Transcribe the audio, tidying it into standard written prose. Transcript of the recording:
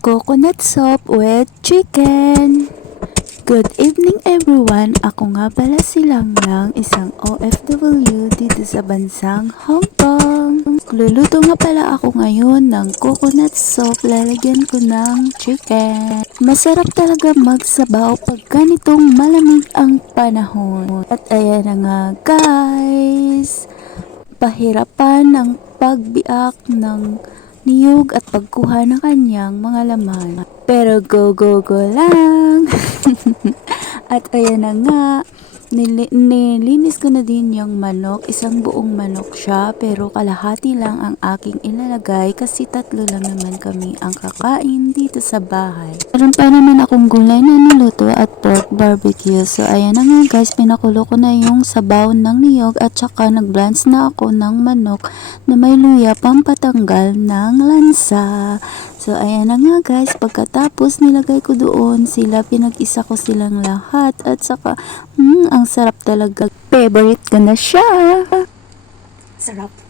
Coconut soup with chicken. Good evening everyone, ako nga pala si Lang Lang, isang OFW dito sa bansang Hong Kong. Luluto nga pala ako ngayon ng coconut soup, lalagyan ko ng chicken. Masarap talaga magsabaw pag ganitong malamig ang panahon. At ayan na nga guys, pahirapan ng pagbiak ng niyog at pagkuha ng kanyang mga laman. Pero go go go lang! At ayan na nga, nilinis ko na din yung manok. Isang buong manok siya, pero kalahati lang ang aking ilalagay kasi tatlo lang naman kami ang kakain dito sa bahay. Meron pa naman akong gulay na niluto at pork barbecue. So ayan na nga guys, pinakulo ko na yung sabaw ng niyog at saka nag-blanch na ako ng manok na may luya pampatanggal ng lansa. So ayan na nga guys, pagkatapos nilagay ko doon sila, pinag-isa ko silang lahat at saka ang sarap talaga. Favorite ko na siya. Sarap.